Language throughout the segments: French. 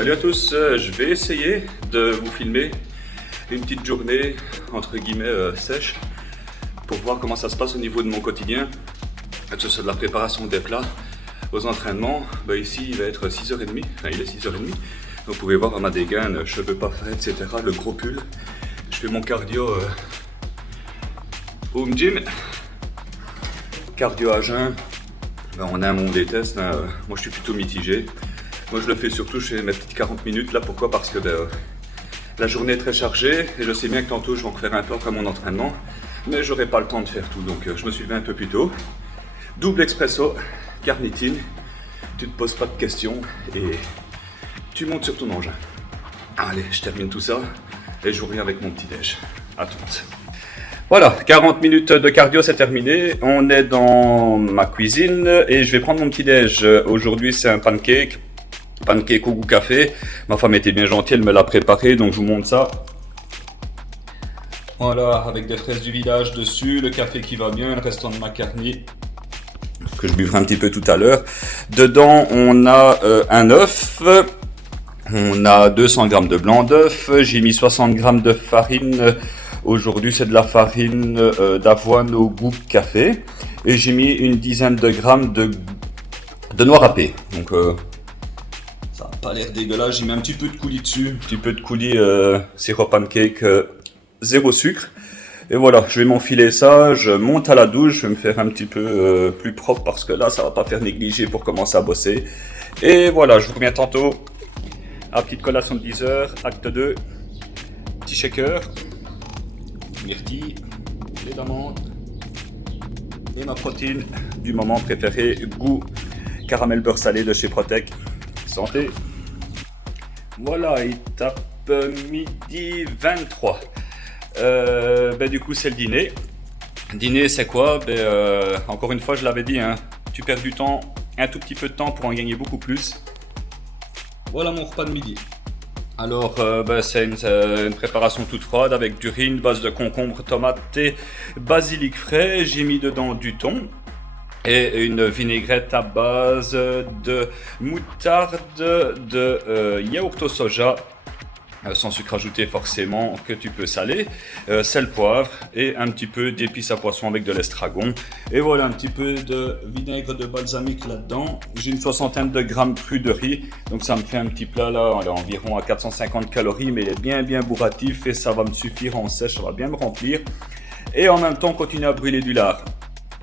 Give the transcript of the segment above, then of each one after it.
Salut à tous, je vais essayer de vous filmer une petite journée entre guillemets sèche pour voir comment ça se passe au niveau de mon quotidien, que ce soit de la préparation des plats aux entraînements. Ici il va être 6h30, enfin il est 6h30, vous pouvez voir à ma dégaine, cheveux pas frais, etc., le gros pull. Je fais mon cardio home gym, cardio à jeun. On aime, on déteste, hein. Moi je suis plutôt mitigé. Moi je le fais surtout, je fais mes petites 40 minutes là. Pourquoi? Parce que la journée est très chargée et je sais bien que tantôt je vais en faire un peu après mon entraînement, mais j'aurai pas le temps de faire tout, donc je me suis levé un peu plus tôt. Double expresso, carnitine, tu te poses pas de questions et tu montes sur ton engin. Allez, je termine tout ça et je reviens avec mon petit déj. À toutes. Voilà, 40 minutes de cardio, c'est terminé. On est dans ma cuisine et je vais prendre mon petit déj. Aujourd'hui, c'est un pancake au goût café. Ma femme était bien gentille, elle me l'a préparé, donc je vous montre ça. Voilà, avec des fraises du village dessus, le café qui va bien, le restant de macaroni que je buvrai un petit peu tout à l'heure. Dedans, on a un œuf. On a 200 g de blanc d'œuf. J'ai mis 60 g de farine. Aujourd'hui, c'est de la farine d'avoine au goût café. Et j'ai mis une dizaine de grammes de noix râpée. Donc, ça n'a pas l'air dégueulasse. J'ai mis un petit peu de coulis dessus. Un petit peu de coulis sirop pancake, zéro sucre. Et voilà, je vais m'enfiler ça. Je monte à la douche. Je vais me faire un petit peu plus propre parce que là, ça va pas faire négliger pour commencer à bosser. Et voilà, je vous reviens tantôt. À petite collation de 10 heures, acte 2. Petit shaker. Myrtille, lait d'amande et ma protéine du moment préférée, goût caramel beurre salé de chez Protec. Santé. Voilà, il tape midi 23. Du coup, c'est le dîner. Dîner, c'est quoi? Encore une fois, je l'avais dit, hein, tu perds du temps, un tout petit peu de temps pour en gagner beaucoup plus. Voilà mon repas de midi. Alors, c'est une préparation toute froide avec du riz, une base de concombre, tomate et basilic frais. J'ai mis dedans du thon et une vinaigrette à base de moutarde, de yaourt au soja, sans sucre ajouté forcément, que tu peux saler, sel, poivre et un petit peu d'épices à poisson avec de l'estragon. Et voilà, un petit peu de vinaigre de balsamique là-dedans. J'ai une soixantaine de grammes crus de riz, donc ça me fait un petit plat là, environ à 450 calories, mais il est bien bourratif et ça va me suffire en sèche, ça va bien me remplir. Et en même temps, continuer à brûler du lard.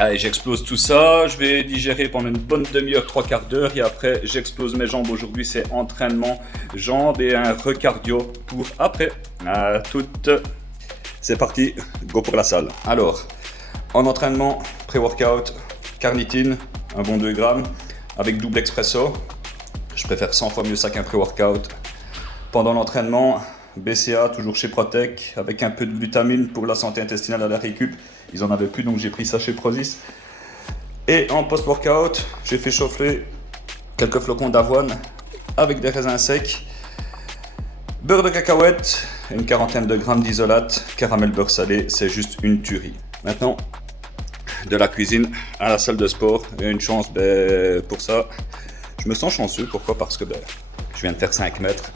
Allez, j'explose tout ça, je vais digérer pendant une bonne demi-heure, 3/4 d'heure et après j'explose mes jambes. Aujourd'hui c'est entraînement jambes et un recardio pour après. À toutes, c'est parti, go pour la salle. Alors, en entraînement, pré-workout, carnitine, un bon 2 grammes avec double expresso. Je préfère 100 fois mieux ça qu'un pré-workout. Pendant l'entraînement, BCA, toujours chez Protec, avec un peu de glutamine pour la santé intestinale à la récup. Ils en avaient plus, donc j'ai pris ça chez Prozis. Et en post-workout, j'ai fait chauffer quelques flocons d'avoine avec des raisins secs, beurre de cacahuète, une quarantaine de grammes d'isolate, caramel beurre salé, c'est juste une tuerie. Maintenant, de la cuisine à la salle de sport, et une chance pour ça. Je me sens chanceux, pourquoi? Parce que je viens de faire 5 mètres.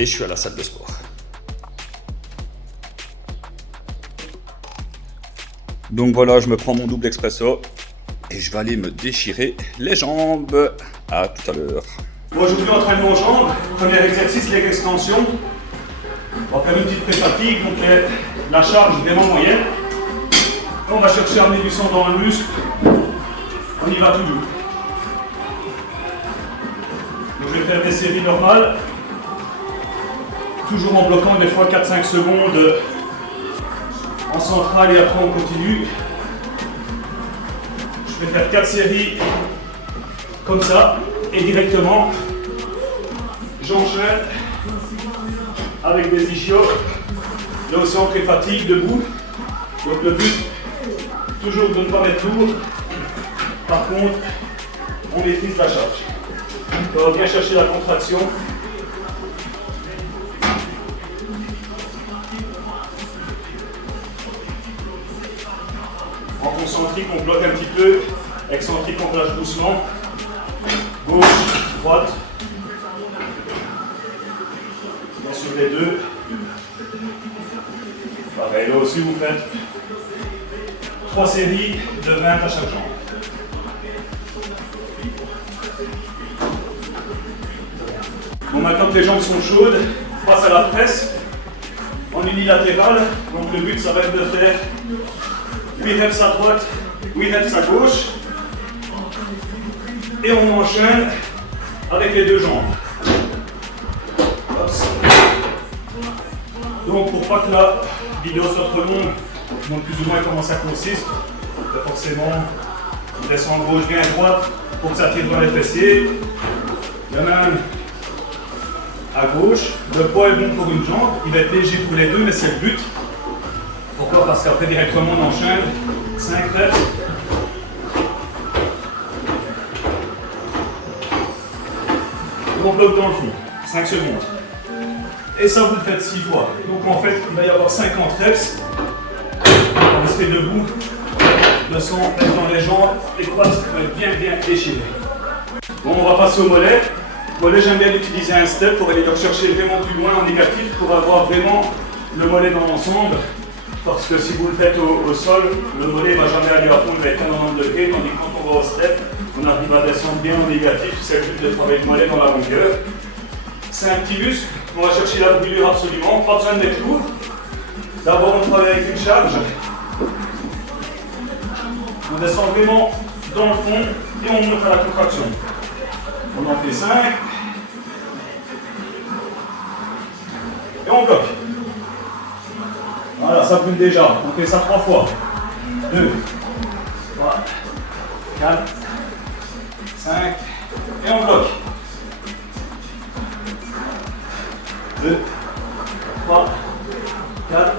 Et je suis à la salle de sport. Donc voilà, je me prends mon double expresso et je vais aller me déchirer les jambes. À tout à l'heure. Aujourd'hui, entraînement aux jambes. Premier exercice, leg extension. On va faire une petite pré-fatigue, donc la charge vraiment moyenne. On va chercher à amener du sang dans le muscle. On y va tout doux. Donc je vais faire des séries normales. Toujours en bloquant des fois 4-5 secondes en centrale et après on continue. Je vais faire 4 séries comme ça et directement j'enchaîne avec des ischios. Là aussi on pré-fatigue debout. Donc le but, toujours de ne pas mettre lourd. Par contre, on maîtrise la charge. On va bien chercher la contraction. En concentrique, on bloque un petit peu. Excentrique, on lâche doucement. Gauche, droite. Bien sûr les deux. Pareil, là aussi vous faites 3 séries de 20 à chaque jambe. Bon, maintenant que les jambes sont chaudes, on passe à la presse en unilatéral. Donc le but ça va être de faire 8 reps à droite, 8 reps à gauche. Et on enchaîne avec les deux jambes. Hop. Donc pour pas que la vidéo soit trop longue, donc plus ou moins comment ça consiste, forcément on descend gauche, bien droite pour que ça tire dans les fessiers. La main à gauche, le poids est bon pour une jambe, il va être léger pour les deux, mais c'est le but. Pourquoi? Parce qu'après directement on enchaîne 5 reps. On bloque dans le fond, 5 secondes. Et ça vous le faites 6 fois. Donc en fait, il va y avoir 50 reps. On rester debout. Le sang être dans les jambes, les quads vont être bien déchirés. Bon, on va passer au mollet. Mollet, j'aime bien utiliser un step pour aller le rechercher vraiment plus loin en négatif pour avoir vraiment le mollet dans l'ensemble. Parce que si vous le faites au sol, le mollet ne va jamais aller à fond, il va être à 90 degrés, tandis que quand on va au step, on arrive à descendre bien en négatif, c'est le but de travailler le mollet dans la longueur. C'est un petit muscle, on va chercher la brûlure absolument, pas besoin de mettre lourd. D'abord on travaille avec une charge. On descend vraiment dans le fond et on monte à la contraction. On en fait 5. Et on bloque. Voilà, ça brûle déjà. On fait ça 3 fois. 2, 3, 4, 5. Et on bloque. 2, 3, 4,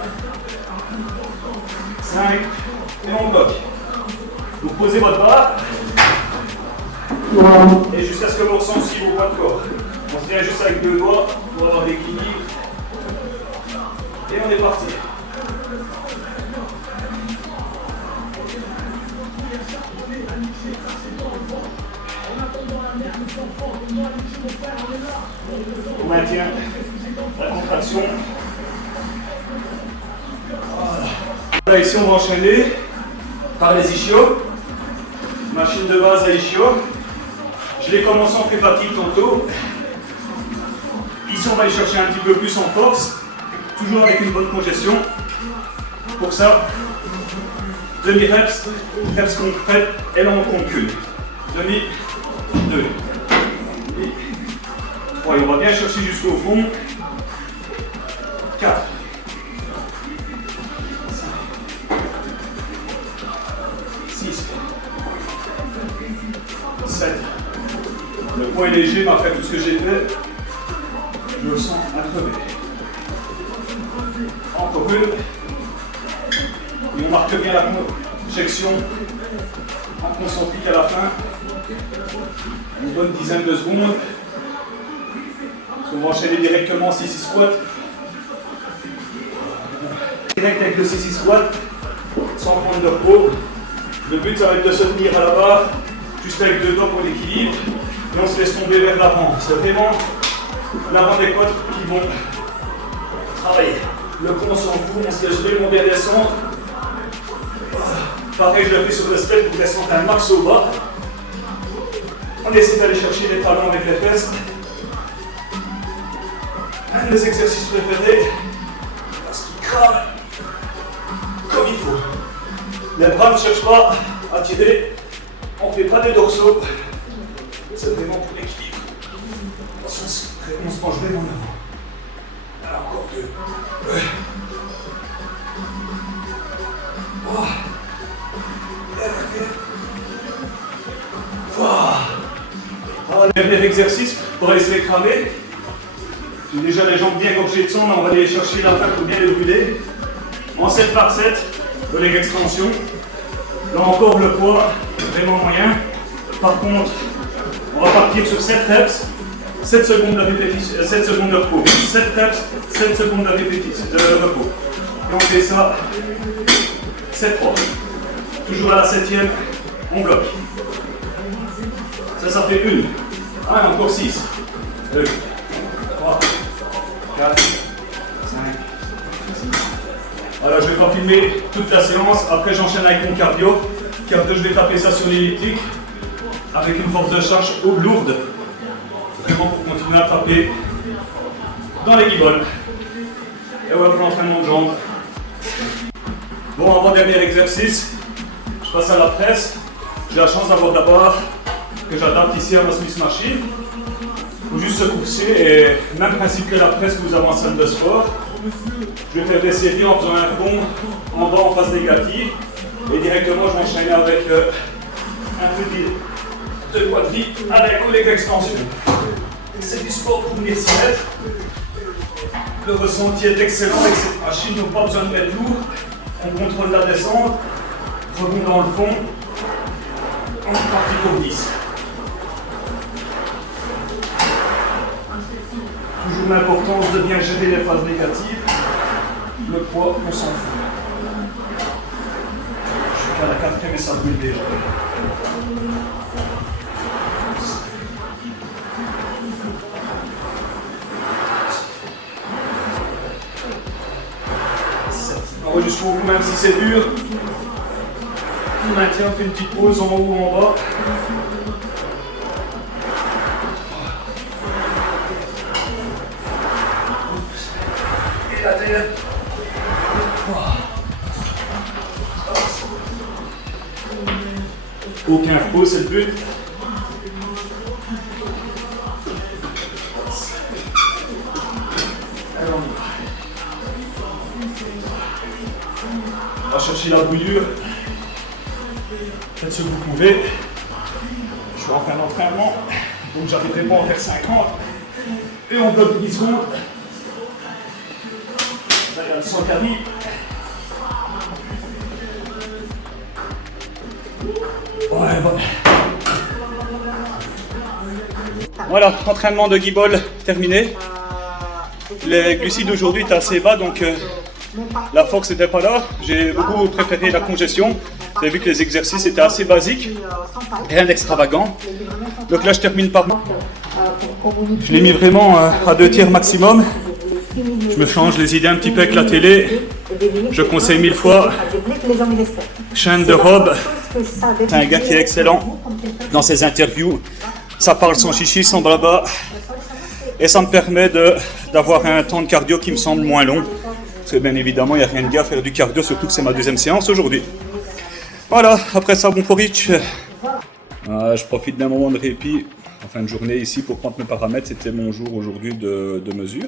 5. Et on bloque. Vous posez votre barre. Et jusqu'à ce que vous ressentiez vos poids de corps. On se tient juste avec 2 doigts pour avoir l'équilibre. Et on est parti. On maintient la contraction. Voilà. Là, ici, on va enchaîner par les ischios. Machine de base à ischio. Je l'ai commencé en pré-fatigue tantôt. Ici, on va aller chercher un petit peu plus en force, toujours avec une bonne congestion. Pour ça, demi-reps, reps concrètes, et là on compte qu'une. Demi, 2, 3, et on va bien chercher jusqu'au fond. 4, 6, 7. Le poids est léger, mais après tout ce que j'ai fait, je le sens à crever. Encore une. Et on marque bien la projection en concentrique à la fin. Une bonne dizaine de secondes. On va enchaîner directement 6-6 squat. Direct avec le 6-6 squat, sans prendre de repos. Le but, ça va être de se tenir à la barre, juste avec 2 doigts pour l'équilibre. Et on se laisse tomber vers l'avant. C'est vraiment l'avant des quads qui vont travailler. Le con, on s'en fout, on se laisse vraiment bien descendre. Pareil, je le fais sur le step pour descendre un max au bas. On essaie d'aller chercher les talons avec les fesses. Un de mes exercices préférés, parce qu'il crame comme il faut. Les bras ne cherchent pas à tirer, on ne fait pas des dorsaux. C'est vraiment pour l'équilibre. On se penche vraiment en avant. Alors, encore 2. Oh. Voilà, dernier exercice pour aller se les cramer. J'ai déjà les jambes bien gorgées de sang, mais on va aller chercher la fin pour bien les brûler. En 7 par 7, de leg extension. Là encore le poids vraiment moyen. Par contre, on va partir sur 7 reps, 7 secondes de répétition, 7 secondes de repos. 7 reps, 7 secondes de répétition, de repos. Et on fait ça 7 fois. Toujours à la 7e, on bloque. Ça fait 1. Ah, encore 6. 2, 3, 4, 5. Voilà, je ne vais pas filmer toute la séance. Après, j'enchaîne avec mon cardio. Puis après, je vais taper ça sur l'elliptique avec une force de charge lourde. Vraiment pour continuer à taper dans les guibolles. Et voilà pour l'entraînement de jambes. Bon, avant-dernier exercice, je passe à la presse. J'ai la chance d'avoir de la barre que j'adapte ici à ma Smith Machine. Il faut juste se courser et même principe que la presse que vous avez en salle de sport. Je vais faire des séries en faisant un pont en bas en face négative et directement je vais enchaîner avec un peu de quadri avec collègue extension. C'est du sport pour venir s'y mettre. Le ressenti est excellent avec cette machine, donc pas besoin de mettre lourd. On contrôle la descente, rebond dans le fond, on est parti pour 10. Toujours l'importance de bien gérer les phases négatives. Le poids, on s'en fout. Je suis qu'à la 4e et ça brûle déjà. On va jusqu'au bout, même si c'est dur. On maintient, on fait une petite pause en haut ou en bas. Et la tête. Aucun repos, c'est le but. Alors, on va chercher la bouillure. Faites ce que vous pouvez. Je suis en fin d'entraînement, donc j'arriverai pas à en faire 50. Et on bloque 10 secondes. Là, il y a le sang qui arrive. Ouais, bon. Voilà, entraînement de guibole terminé. Les glucides d'aujourd'hui étaient assez bas, donc la force n'était pas là. J'ai beaucoup préféré la congestion. Vous avez vu que les exercices étaient assez basiques, rien d'extravagant. Donc là, je termine par... Je l'ai mis vraiment à 2 tiers maximum. Je me change les idées un petit peu avec la télé. Je conseille 1000 fois Chaîne de Rob. C'est un gars qui est excellent dans ses interviews. Ça parle sans chichi, sans blabla. Et ça me permet d'avoir un temps de cardio qui me semble moins long. Parce que bien évidemment, il n'y a rien de bien à faire du cardio, surtout que c'est ma 2e séance aujourd'hui. Voilà, après ça, bon porridge. Je profite d'un moment de répit en fin de journée ici pour prendre mes paramètres. C'était mon jour aujourd'hui de mesure.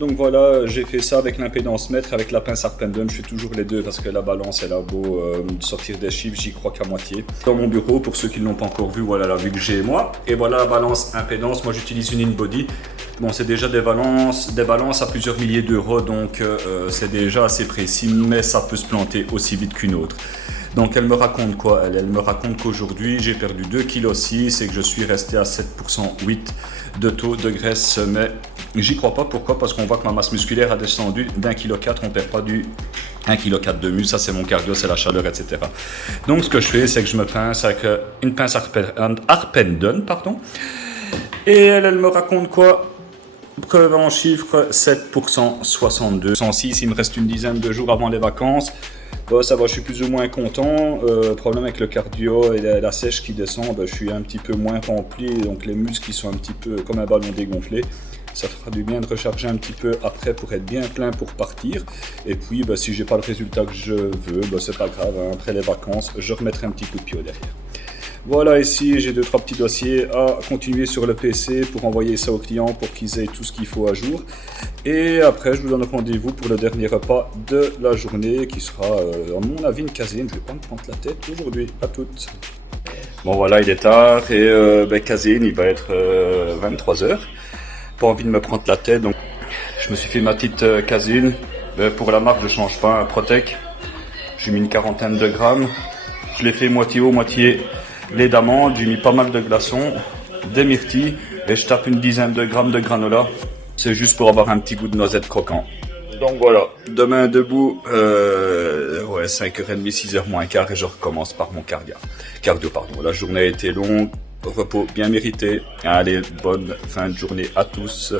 Donc voilà, j'ai fait ça avec l'impédance mètre, avec la pince Arpendum. Je fais toujours les deux parce que la balance, elle a beau sortir des chiffres, j'y crois qu'à moitié. Dans mon bureau, pour ceux qui ne l'ont pas encore vu, voilà la vue que j'ai moi. Et voilà la balance impédance. Moi, j'utilise une InBody. Bon, c'est déjà des balances à plusieurs milliers d'euros, donc c'est déjà assez précis, mais ça peut se planter aussi vite qu'une autre. Donc elle me raconte quoi? Elle me raconte qu'aujourd'hui j'ai perdu 2,6 kg et que je suis resté à 7,8% de taux de graisse, mais j'y crois pas. Pourquoi? Parce qu'on voit que ma masse musculaire a descendu d'1,4 kg, on perd pas du 1,4 kg de muscle, ça c'est mon cardio, c'est la chaleur, etc. Donc ce que je fais, c'est que je me pince avec une pince Arpendon, pardon. Et elle me raconte quoi? Preuve en chiffres, 7%, 62, 106, il me reste une dizaine de jours avant les vacances. Bon, ça va, je suis plus ou moins content. Problème avec le cardio et la sèche qui descend, je suis un petit peu moins rempli, donc les muscles qui sont un petit peu comme un ballon dégonflé. Ça fera du bien de recharger un petit peu après pour être bien plein pour partir. Et puis si j'ai pas le résultat que je veux, c'est pas grave, hein. Après les vacances, je remettrai un petit coup de pied derrière. Voilà, ici j'ai 2-3 petits dossiers à continuer sur le PC pour envoyer ça aux clients pour qu'ils aient tout ce qu'il faut à jour. Et après, je vous donne rendez-vous pour le dernier repas de la journée qui sera, à mon avis, une caséine. Je vais pas me prendre la tête aujourd'hui. À toutes. Bon voilà, il est tard et caséine, il va être 23h. Pas envie de me prendre la tête, donc je me suis fait ma petite caséine. Pour la marque, je change pas, un Protec. J'ai mis une quarantaine de grammes. Je l'ai fait moitié haut, moitié lait d'amande, j'ai mis pas mal de glaçons, des myrtilles et je tape une dizaine de grammes de granola. C'est juste pour avoir un petit goût de noisette croquant. Donc voilà, demain debout, 5h30, 6h moins quart et je recommence par mon cardio. La journée a été longue, repos bien mérité. Allez, bonne fin de journée à tous.